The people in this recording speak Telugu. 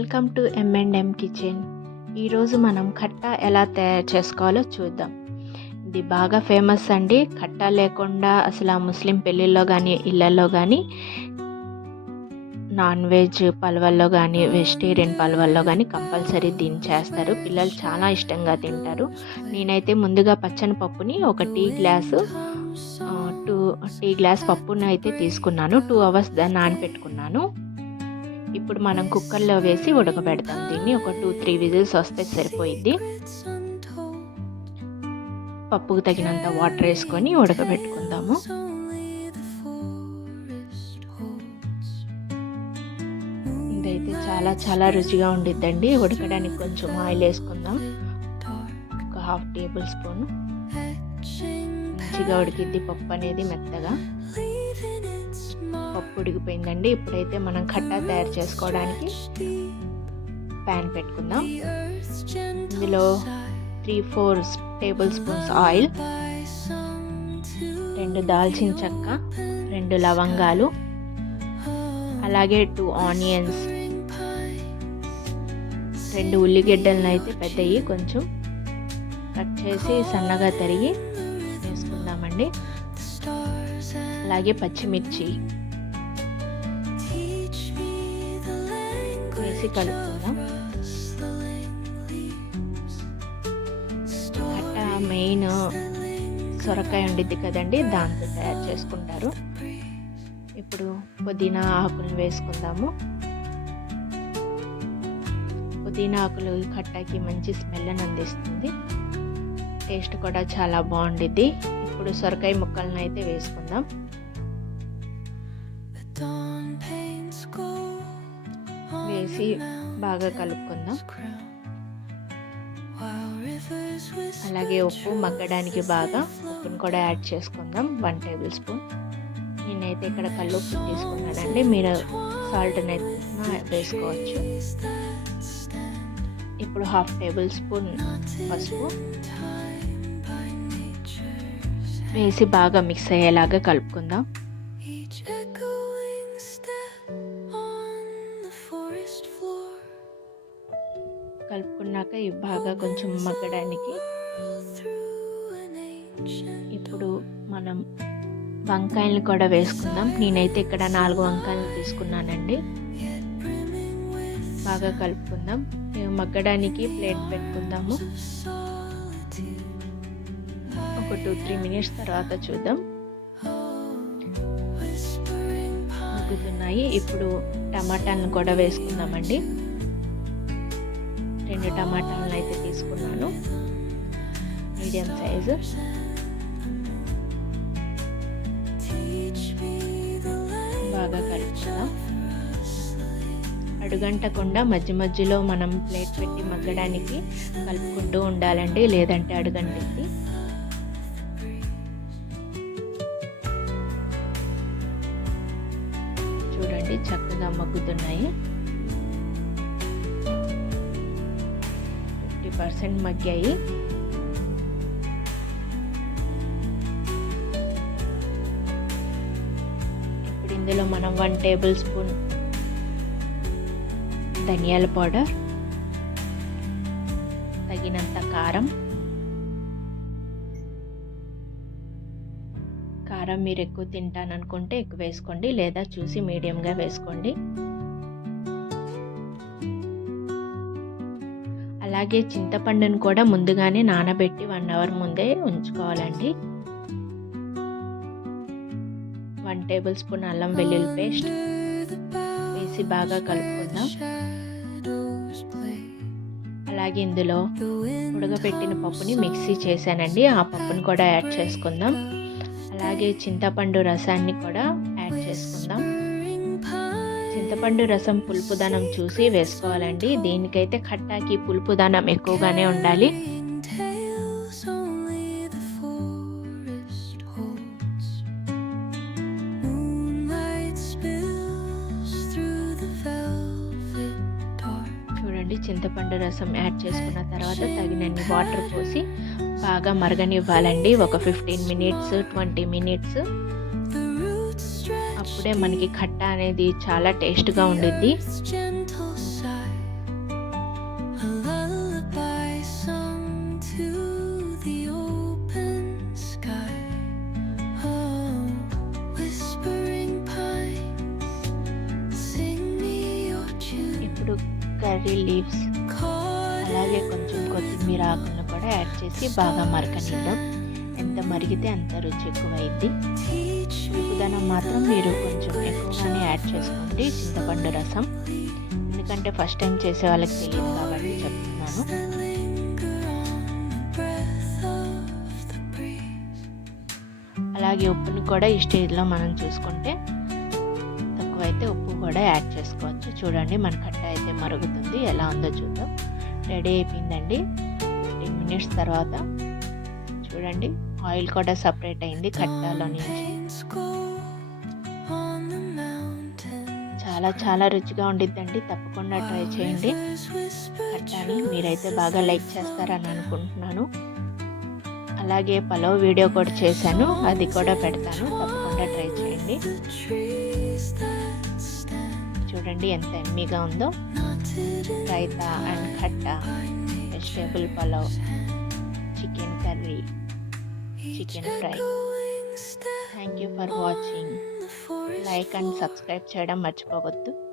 Welcome to M&M kitchen. ఈరోజు మనం ఖట్టా ఎలా తయారు చేసుకోవాలో చూద్దాం. ఇది బాగా ఫేమస్ అండి. ఖట్టా లేకుండా అసలు ముస్లిం పెళ్ళిళ్ళలో కానీ ఇళ్ళల్లో కానీ నాన్ వెజ్ పలవల్లో కానీ వెజిటేరియన్ పలవల్లో కానీ కంపల్సరీ దీన్ని చేస్తారు. పిల్లలు చాలా ఇష్టంగా తింటారు. నేనైతే ముందుగా పచ్చని పప్పుని ఒక టీ గ్లాస్ పప్పును అయితే తీసుకున్నాను. 2 hours దాన్ని నానబెట్టుకున్నాను. ఇప్పుడు మనం కుక్కర్లో వేసి ఉడకబెడతాం. దీన్ని ఒక 2-3 విజిల్స్ వస్తే సరిపోయిద్ది. పప్పుకు తగినంత వాటర్ వేసుకొని ఉడకబెట్టుకుందాము. ఇదైతే చాలా చాలా రుచిగా ఉండిద్దండి. ఉడకడానికి కొంచెం ఆయిల్ వేసుకుందాం. ఒక 1/2 టేబుల్ స్పూన్. మంచిగా ఉడికిద్ది పప్పు అనేది మెత్తగా. పప్పు ఉడికిపోయిందండి. ఇప్పుడైతే మనం ఖట్టా తయారు చేసుకోవడానికి ప్యాన్ పెట్టుకుందాం. ఇందులో 3-4 టేబుల్ స్పూన్స్ ఆయిల్, 2 దాల్చిన చెక్క, 2 లవంగాలు, అలాగే 2 ఆనియన్స్, 2 ఉల్లిగడ్డలను అయితే పెద్దవి కొంచెం కట్ చేసి సన్నగా తరిగి వేసుకుందామండి. అలాగే పచ్చిమిర్చి వేసి కలుపుకుందాం. ఖట్టా మెయిన్ సొరకాయ ఉండిద్ది కదండి, దాంతో తయారు చేసుకుంటారు. ఇప్పుడు పుదీనా ఆకులు వేసుకుందాము. పుదీనా ఆకులు ఖట్టాకి మంచి స్మెల్ని అందిస్తుంది. టేస్ట్ కూడా చాలా బాగుండిద్ది. ఇప్పుడు సొరకాయ ముక్కలను అయితే వేసుకుందాం. వేసి బాగా కలుపుకుందాం. అలాగే ఉప్పు మగ్గడానికి బాగా ఉప్పును కూడా యాడ్ చేసుకుందాం. 1 టేబుల్ స్పూన్. నేనైతే ఇక్కడ కల్లుప్పు తీసుకున్నానండి, మీరు సాల్ట్ని అయితే వేసుకోవచ్చు. ఇప్పుడు 1/2 టేబుల్ స్పూన్ పసుపు వేసి బాగా మిక్స్ అయ్యేలాగా కలుపుకుందాం. కలుపుకున్నాక ఇవి బాగా కొంచెం మగ్గడానికి ఇప్పుడు మనం వంకాయలు కూడా వేసుకుందాం. నేనైతే ఇక్కడ 4 వంకాయలు తీసుకున్నానండి. బాగా కలుపుకుందాం. ఇవి మగ్గడానికి ప్లేట్ పెట్టుకుందాము. ఒక 2-3 మినిట్స్ తర్వాత చూద్దాం. మగ్గుతున్నాయి. ఇప్పుడు టమాటాలను కూడా వేసుకుందామండి. 2 టమాటాలను అయితే తీసుకున్నాను, మీడియం సైజు. బాగా కలుపుకుందాం. అడుగంటకుండా మధ్య మధ్యలో మనం ప్లేట్ పెట్టి మగ్గడానికి కలుపుకుంటూ ఉండాలండి, లేదంటే అడుగంటిద్ది. చూడండి చక్కగా మగ్గుతున్నాయి. 50% మగ్గాయి. ఇప్పుడు ఇందులో మనం 1 టేబుల్ స్పూన్ ధనియాల పౌడర్, తగినంత కారం మీరు ఎక్కువ తింటాననుకుంటే ఎక్కువ వేసుకోండి, లేదా చూసి మీడియంగా వేసుకోండి. అలాగే చింతపండును కూడా ముందుగానే నానబెట్టి 1 hour ముందే ఉంచుకోవాలండి. 1 టేబుల్ స్పూన్ అల్లం వెల్లుల్లి పేస్ట్ వేసి బాగా కలుపుకుందాం. అలాగే ఇందులో ఉడకబెట్టిన పప్పుని మిక్సీ చేశానండి, ఆ పప్పుని కూడా యాడ్ చేసుకుందాం. అలాగే చింతపండు రసాన్ని కూడా యాడ్ చేసుకుందాం. చింతపండు రసం పులుపుదనం చూసి వేసుకోవాలండి. దీనికైతే ఖట్టాకి పులుపుదనం ఎక్కువగానే ఉండాలి. చూడండి, చింతపండు రసం యాడ్ చేసుకున్న తర్వాత తగినన్ని వాటర్ పోసి బాగా మరగనివ్వాలండి. ఒక 15 మినిట్స్ 20 మినిట్స్. అప్పుడే మనకి ఖట్టా అనేది చాలా టేస్ట్గా ఉండిద్ది. ఇప్పుడు కర్రీ లీవ్స్ అలాగే కొంచెం కొత్తిమీర ఆకులను కూడా యాడ్ చేసి బాగా మరకనిద్దాం. ఎంత మరిగితే అంత రుచి ఎక్కువైద్ది. ఉప్పుదనం మాత్రం మీరు కొంచెం ఎక్కువగానే యాడ్ చేసుకోండి చింతపండు రసం, ఎందుకంటే ఫస్ట్ టైం చేసే వాళ్ళకి తెలియదు కాబట్టి చెప్తున్నాను. అలాగే ఉప్పుని కూడా ఈ స్టేజ్లో మనం చూసుకుంటే తక్కువైతే ఉప్పు కూడా యాడ్ చేసుకోవచ్చు. చూడండి మన కట్ట అయితే మరుగుతుంది, ఎలా ఉందో చూద్దాం. రెడీ అయిపోయిందండి. 15 మినిట్స్ తర్వాత చూడండి ఆయిల్ కూడా సపరేట్ అయింది కట్టలో నుంచి. చాలా చాలా రుచిగా ఉండిద్దండి, తప్పకుండా ట్రై చేయండి. కట్టాని మీరైతే బాగా లైక్ చేస్తారని అనుకుంటున్నాను. అలాగే పలావ్ వీడియో కూడా చేశాను, అది కూడా పెడతాను, తప్పకుండా ట్రై చేయండి. చూడండి ఎంత ఎమ్మీగా ఉందో. Raita and khatta, vegetable pulao, chicken curry, chicken fry. Thank you for watching. Like and subscribe చేయడం మర్చిపోవద్దు.